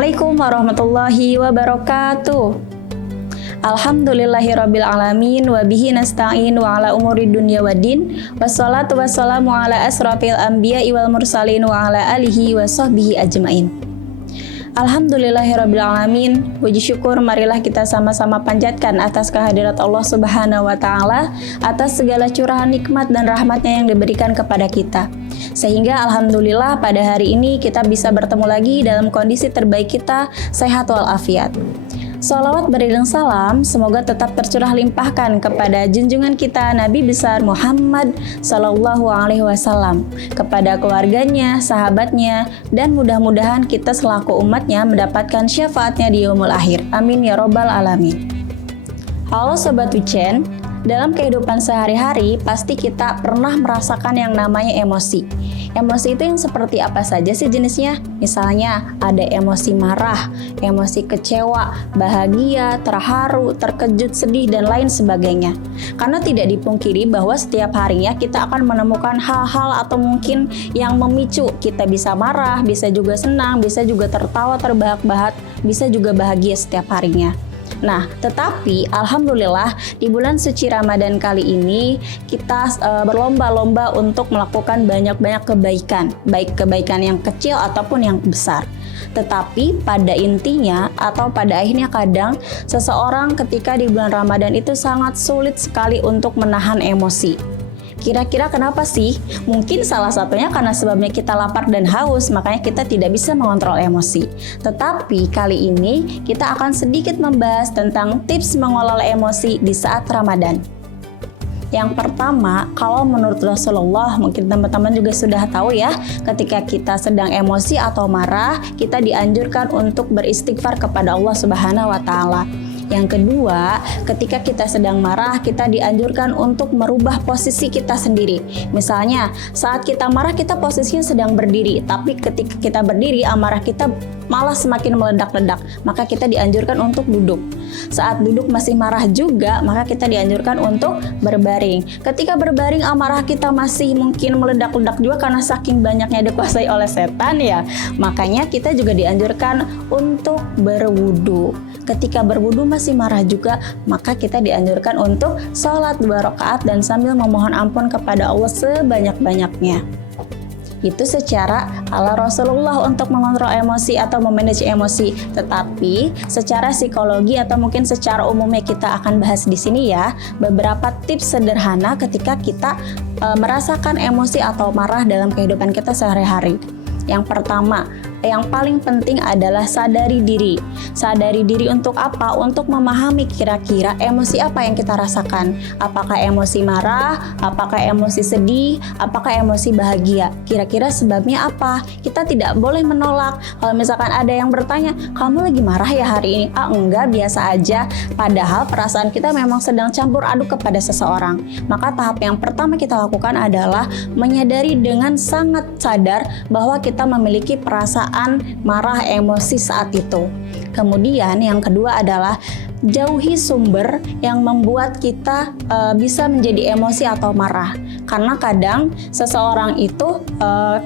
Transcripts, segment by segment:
Assalamualaikum warahmatullahi wabarakatuh. Alhamdulillahirabbil alamin wa bihi nasta'in wa ala umuri dunya waddin. Wassalatu wassalamu ala asrofil anbiya'i wal mursalin wa ala alihi wa sahbihi ajmain. Alhamdulillahirabbil alamin. Puji syukur marilah kita sama-sama panjatkan atas kehadirat Allah Subhanahu wa taala, atas segala curahan nikmat dan rahmatnya yang diberikan kepada kita. Sehingga alhamdulillah pada hari ini kita bisa bertemu lagi dalam kondisi terbaik kita, sehat walafiat. Shalawat beriring salam semoga tetap tercurah limpahkan kepada junjungan kita Nabi besar Muhammad Sallallahu Alaihi Wasallam, kepada keluarganya, sahabatnya, dan mudah-mudahan kita selaku umatnya mendapatkan syafaatnya di yaumul akhir. Amin ya robbal alamin. Halo Sobat Wicen, dalam kehidupan sehari-hari pasti kita pernah merasakan yang namanya emosi. Emosi itu yang seperti apa saja sih jenisnya? Misalnya ada emosi marah, emosi kecewa, bahagia, terharu, terkejut, sedih, dan lain sebagainya. Karena tidak dipungkiri bahwa setiap harinya kita akan menemukan hal-hal atau mungkin yang memicu kita bisa marah, bisa juga senang, bisa juga tertawa terbahak-bahak, bisa juga bahagia setiap harinya. Nah, tetapi alhamdulillah di bulan suci Ramadan kali ini kita berlomba-lomba untuk melakukan banyak-banyak kebaikan, baik kebaikan yang kecil ataupun yang besar. Tetapi pada intinya atau pada akhirnya kadang seseorang ketika di bulan Ramadan itu sangat sulit sekali untuk menahan emosi. Kira-kira kenapa sih? Mungkin salah satunya karena sebabnya kita lapar dan haus, makanya kita tidak bisa mengontrol emosi. Tetapi kali ini kita akan sedikit membahas tentang tips mengelola emosi di saat Ramadan. Yang pertama, kalau menurut Rasulullah, mungkin teman-teman juga sudah tahu ya, ketika kita sedang emosi atau marah, kita dianjurkan untuk beristighfar kepada Allah Subhanahu wa taala. Yang kedua, ketika kita sedang marah, kita dianjurkan untuk merubah posisi kita sendiri. Misalnya, saat kita marah, kita posisinya sedang berdiri, tapi ketika kita berdiri, amarah kita malah semakin meledak-ledak, maka kita dianjurkan untuk duduk. Saat duduk masih marah juga, maka kita dianjurkan untuk berbaring. Ketika berbaring, amarah kita masih mungkin meledak-ledak juga karena saking banyaknya dikuasai oleh setan ya. Makanya kita juga dianjurkan untuk berwudu. Ketika berwudu masih marah juga, maka kita dianjurkan untuk sholat 2 rakaat dan sambil memohon ampun kepada Allah sebanyak-banyaknya. Itu secara ala Rasulullah untuk mengontrol emosi atau memanage emosi. Tetapi secara psikologi atau mungkin secara umumnya kita akan bahas di sini ya, beberapa tips sederhana ketika kita merasakan emosi atau marah dalam kehidupan kita sehari-hari. Yang pertama, yang paling penting adalah sadari diri. Sadari diri untuk apa? Untuk memahami kira-kira emosi apa yang kita rasakan. Apakah emosi marah? Apakah emosi sedih? Apakah emosi bahagia? Kira-kira sebabnya apa? Kita tidak boleh menolak. Kalau misalkan ada yang bertanya, kamu lagi marah ya hari ini? Enggak, biasa aja. Padahal perasaan kita memang sedang campur aduk kepada seseorang. Maka tahap yang pertama kita lakukan adalah menyadari dengan sangat sadar bahwa kita memiliki perasaan marah, emosi saat itu. Kemudian yang kedua adalah jauhi sumber yang membuat kita bisa menjadi emosi atau marah. Karena kadang seseorang itu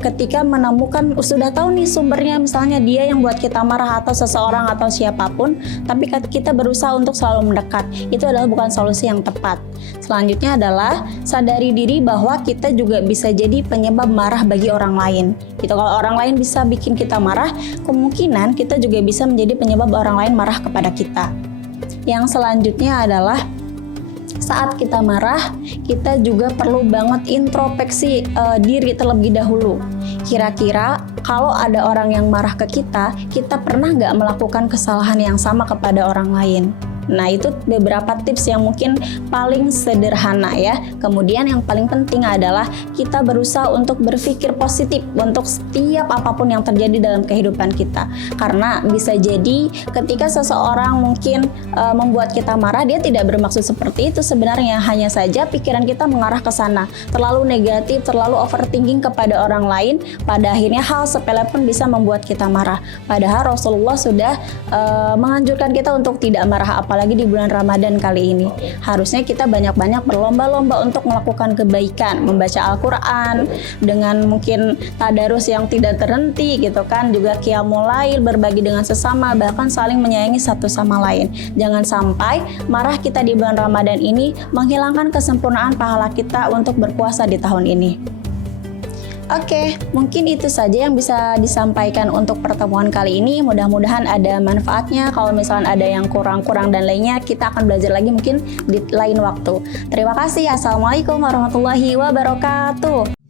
ketika menemukan, sudah tahu nih sumbernya, misalnya dia yang buat kita marah atau seseorang atau siapapun, tapi kita berusaha untuk selalu mendekat. Itu adalah bukan solusi yang tepat. Selanjutnya adalah sadari diri bahwa kita juga bisa jadi penyebab marah bagi orang lain. Gitu, kalau orang lain bisa bikin kita marah, kemungkinan kita juga bisa menjadi penyebab orang lain marah kepada kita. Yang selanjutnya adalah saat kita marah, kita juga perlu banget introspeksi diri terlebih dahulu. Kira-kira kalau ada orang yang marah ke kita, kita pernah nggak melakukan kesalahan yang sama kepada orang lain? Nah, itu beberapa tips yang mungkin paling sederhana ya. Kemudian yang paling penting adalah kita berusaha untuk berpikir positif untuk setiap apapun yang terjadi dalam kehidupan kita. Karena bisa jadi ketika seseorang mungkin membuat kita marah, dia tidak bermaksud seperti itu sebenarnya. Hanya saja pikiran kita mengarah ke sana, terlalu negatif, terlalu overthinking kepada orang lain. Pada akhirnya hal sepele pun bisa membuat kita marah. Padahal Rasulullah sudah menganjurkan kita untuk tidak marah, apalagi di bulan Ramadan kali ini. Harusnya kita banyak-banyak berlomba-lomba untuk melakukan kebaikan, membaca Al-Quran dengan mungkin tadarus yang tidak terhenti gitu kan, juga qiyamul lail, berbagi dengan sesama, bahkan saling menyayangi satu sama lain. Jangan sampai marah kita di bulan Ramadan ini menghilangkan kesempurnaan pahala kita untuk berpuasa di tahun ini. Oke, mungkin itu saja yang bisa disampaikan untuk pertemuan kali ini. Mudah-mudahan ada manfaatnya. Kalau misalnya ada yang kurang-kurang dan lainnya, kita akan belajar lagi mungkin di lain waktu. Terima kasih. Assalamualaikum warahmatullahi wabarakatuh.